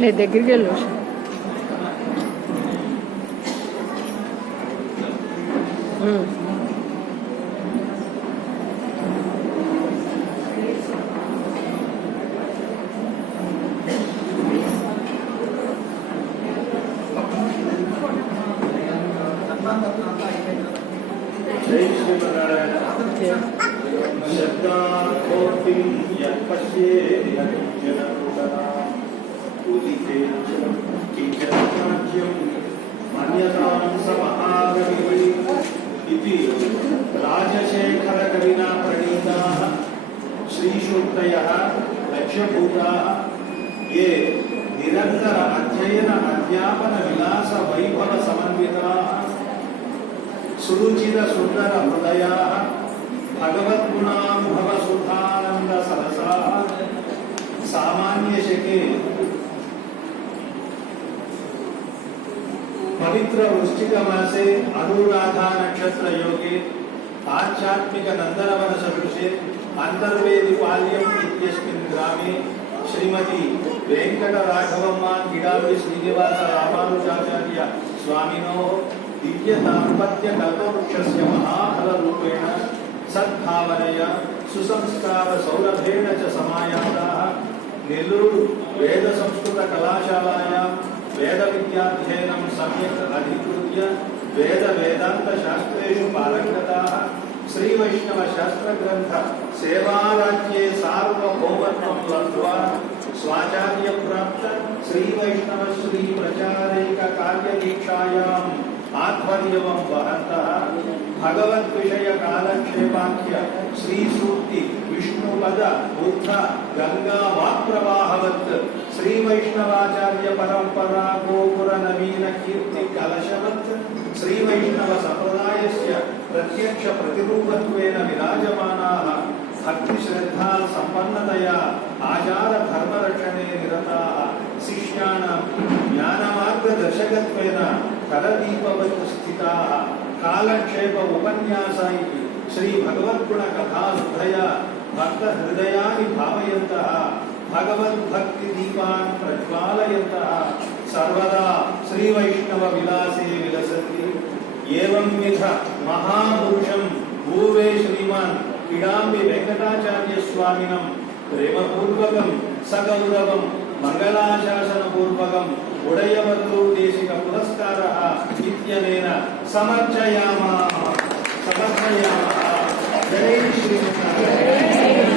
లేదు దగ్గరికి వెళ్ళు. जय श्रीमनारायण शब्दार्थोक्तिं यत्पश्येदिनजनपुटना उदिते किञ्चित् मन्यतां स महाकविः इति राजशेखरकविना प्रणीताः श्रीसूक्तयः लक्ष्यभूताः ये निरन्तर अध्ययन अध्यापन विलास वैभव समन्विताः सुरुचिर सुंदर हृदया भगवद्गुणानुभव सुधानंद सरसा सामान्य शके पवित्र वृश्चिक मासे अनुराधा नक्षत्र योगे आध्यात्मिक नंदनवन सदृशे अंतर्वेदी पाल्यम इत्यस्मिन् ग्रामे श्रीमती वेंकट राघवम्मा किडांबी श्रीनिवास रामानुजाचार्य स्वामिनो दिव्य दाम्पत्य कल्पवृक्षस्य महाफल रूपेण सद्भावनया सुसंस्कार सौरभेण च समायाताः नेल्लूरु वेद संस्कृत कलाशालायां वेद विद्याध्ययनं सम्यक् अधिकृत्य वेद वेदांत शास्त्रेषु पारंगताः श्री वैष्णव शास्त्र ग्रंथ सेवाराज्ये सार्वभौमत्वं लब्ध्वा स्वाचार्य प्राप्त श्री वैष्णव श्री प्रचारैक कार्य दीक्षायाम् आध्वर्यवं वहन्तः भगवत् विषय कालक्षेपाख्य श्री सूक्ति विष्णुपद बुद्ध गंगा वाक्प्रवाहवत् श्री वैष्णवाचार्य परंपरा गोपुर नवीन कीर्ति कलशवत् श्री वैष्णव संप्रदायस्य प्रत्यक्ष प्रतिरूपत्वेन विराजमानाः भक्ति श्रद्धा संपन्नतया आचार धर्म रक्षणे निरताः शिष्याणां ज्ञान मार्गदर्शकत्वेन करदीपवत् स्थिताः कालक्षेप उपन्यास इति श्री भगवद्गुण कथा सुधया भक्त हृदयानि भावयन्तः भगवद्भक्ति दीपान् प्रज्वालयन्तः सर्वदा श्री वैष्णव विलासे विलसन्ति एवं विध महापुरुषं भूवे श्रीमान् किडांबी वेंकटाचार्य स्वामिनं प्रेमपूर्वकं सगौरवं मंगलाशासनपूर्वकं उडयवद्रू देशिक पुरस्कारः इत्यनेन समर्चयामः। जय श्री